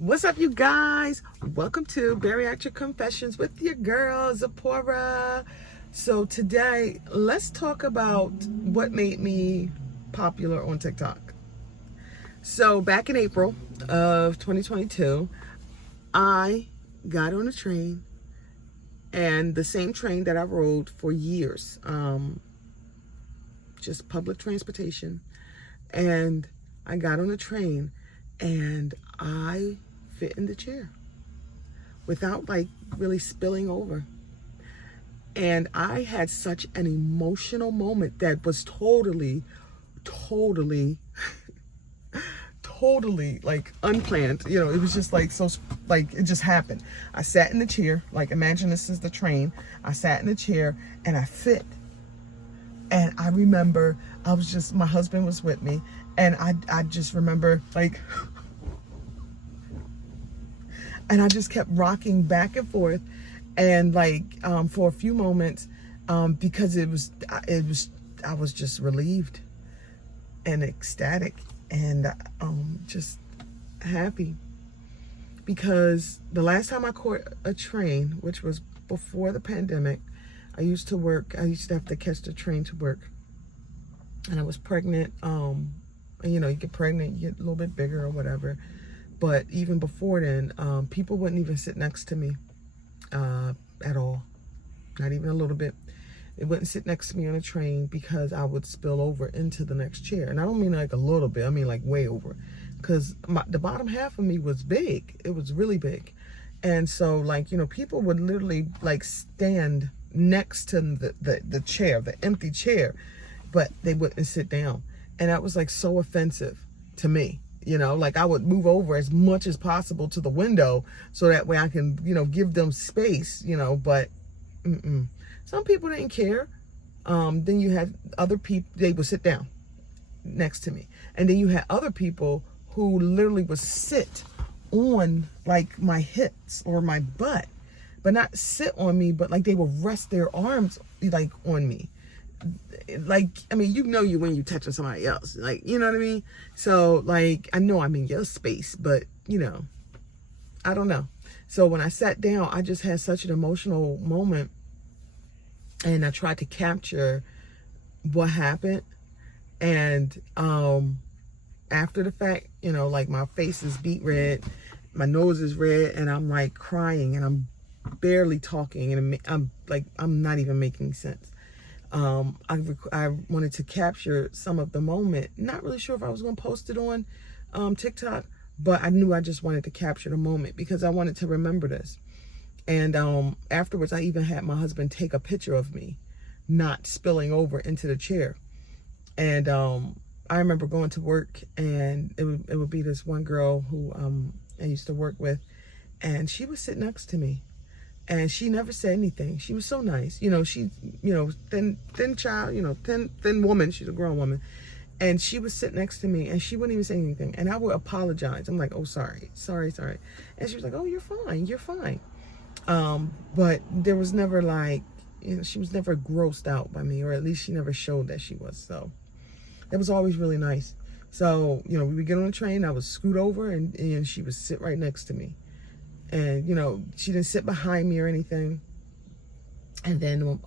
What's up, you guys? Welcome to Bariatric Confessions with your girl, Zipporah. So today, let's talk about what made me popular on TikTok. So back in April of 2022, I got on a train, and the same train that I rode for years, just public transportation. And I got on a train and I fit in the chair without like really spilling over. And I had such an emotional moment that was totally like unplanned. You know, it was just like, so like it just happened. I sat in the chair, like imagine this is the train. I sat in the chair and I fit. And I remember my husband was with me, and I just remember like, and I just kept rocking back and forth, and like for a few moments, because I was just relieved and ecstatic and just happy, because the last time I caught a train, which was before the pandemic, I used to have to catch the train to work, and I was pregnant. And, you know, you get pregnant, you get a little bit bigger or whatever. But even before then, people wouldn't even sit next to me at all. Not even a little bit. They wouldn't sit next to me on a train because I would spill over into the next chair. And I don't mean like a little bit, I mean like way over. Because the bottom half of me was big. It was really big. And so, like, you know, people would literally like stand next to the chair, the empty chair, but they wouldn't sit down. And that was like so offensive to me. You know, like I would move over as much as possible to the window so that way I can, you know, give them space, you know, but some people didn't care. Then you had other people, they would sit down next to me. And then you had other people who literally would sit on like my hips or my butt, but not sit on me, but like they would rest their arms like on me. Like, I mean, you know, when you touching somebody else, like, you know what I mean? So like, I know I'm in your space, but you know, I don't know. So when I sat down, I just had such an emotional moment, and I tried to capture what happened. And after the fact, you know, like my face is beet red, my nose is red, and I'm like crying, and I'm barely talking, and I'm not even making sense. I wanted to capture some of the moment. Not really sure if I was going to post it on TikTok, but I knew I just wanted to capture the moment because I wanted to remember this. And afterwards, I even had my husband take a picture of me not spilling over into the chair. And I remember going to work, and it would be this one girl who I used to work with, and she would sit next to me. And she never said anything. She was so nice. You know, she, you know, thin child, you know, thin woman. She's a grown woman. And she would sit next to me, and she wouldn't even say anything. And I would apologize. I'm like, oh, sorry. And she was like, oh, you're fine. But there was never like, you know, she was never grossed out by me, or at least she never showed that she was. So that was always really nice. So, you know, we would get on the train, I would scoot over, and she would sit right next to me. And, you know, she didn't sit behind me or anything. And then,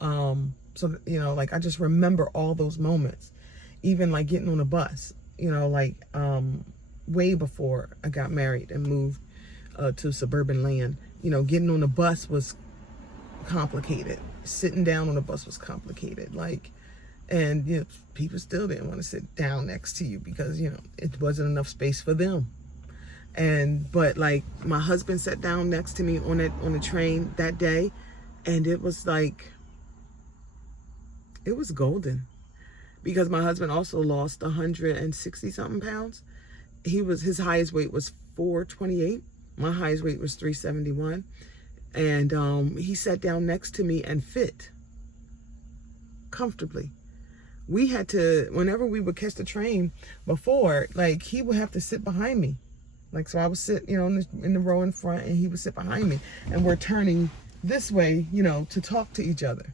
so, you know, like, I just remember all those moments, even like getting on a bus, you know, like, way before I got married and moved to suburban land. You know, getting on the bus was complicated. Sitting down on the bus was complicated. Like, and, you know, people still didn't want to sit down next to you because, you know, it wasn't enough space for them. But like my husband sat down next to me on the train that day, and it was like, it was golden, because my husband also lost 160 something pounds. His highest weight was 428. My highest weight was 371. And he sat down next to me and fit comfortably. We had to, whenever we would catch the train before, like he would have to sit behind me. Like, so I would sit, you know, in the row in front, and he would sit behind me, and we're turning this way, you know, to talk to each other.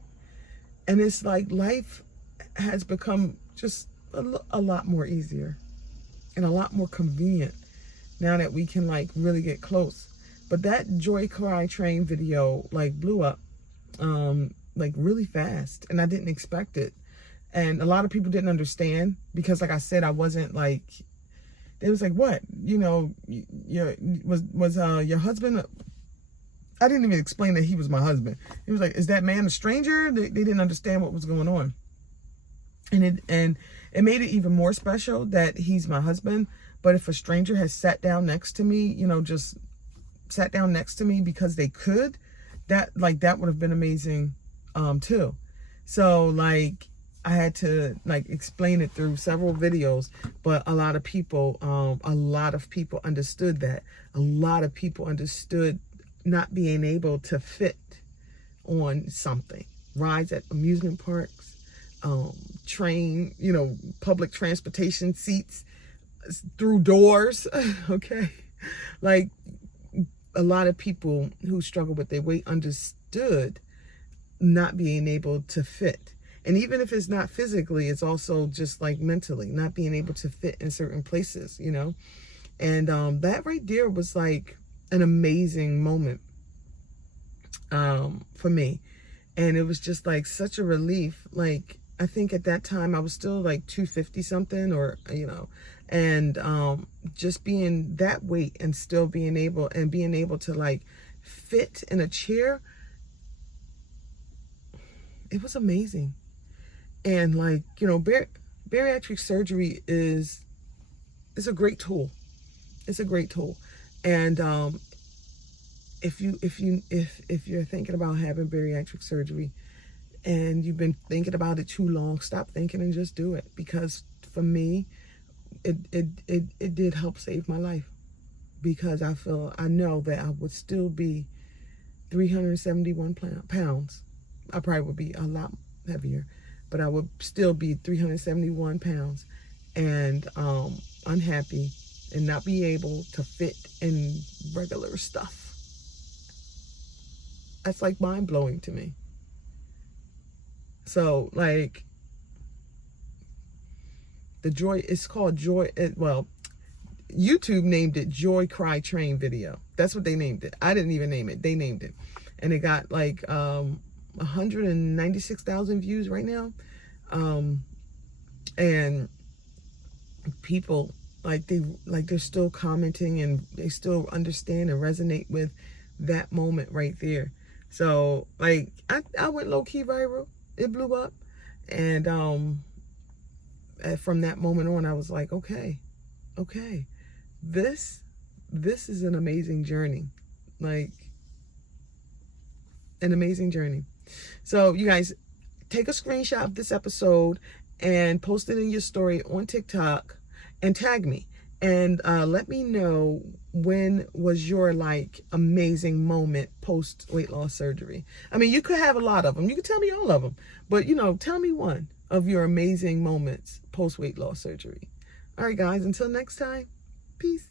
And it's like life has become just a lot more easier and a lot more convenient. now that we can like really get close. But that Joy Cry Train video like blew up like really fast, and I didn't expect it. And a lot of people didn't understand because, like I said, I wasn't like, it was like, what, you know, was your husband, I didn't even explain that he was my husband. It was like, is that man a stranger? They didn't understand what was going on. And it made it even more special that he's my husband. But if a stranger has sat down next to me, you know, just sat down next to me because they could, that would have been amazing too. So like, I had to like explain it through several videos, but a lot of people understood that. A lot of people understood not being able to fit on something. Rides at amusement parks, train, you know, public transportation seats, through doors, okay? Like, a lot of people who struggle with their weight understood not being able to fit. And even if it's not physically, it's also just like mentally, not being able to fit in certain places, you know? And that right there was like an amazing moment for me. And it was just like such a relief. Like, I think at that time I was still like 250 something, or, you know, and just being that weight and still being able to like fit in a chair, it was amazing. And like, you know, bariatric surgery is a great tool. It's a great tool. And if you're thinking about having bariatric surgery and you've been thinking about it too long, stop thinking and just do it. Because for me, it did help save my life, because I know that I would still be 371 pounds. I probably would be a lot heavier, but I would still be 371 pounds and unhappy and not be able to fit in regular stuff. That's like mind blowing to me. So like, it's called Joy. Well, YouTube named it Joy Cry Train video. That's what they named it. I didn't even name it. They named it. And it got like 196,000 views right now. And people they're still commenting, and they still understand and resonate with that moment right there. So like, I went low-key viral. It blew up. And from that moment on, I was like, okay, this is an amazing journey. Like, an amazing journey. So you guys, take a screenshot of this episode and post it in your story on TikTok and tag me, and let me know, when was your like amazing moment post weight loss surgery. I mean, you could have a lot of them. You could tell me all of them, but you know, tell me one of your amazing moments post weight loss surgery. All right, guys, until next time, peace.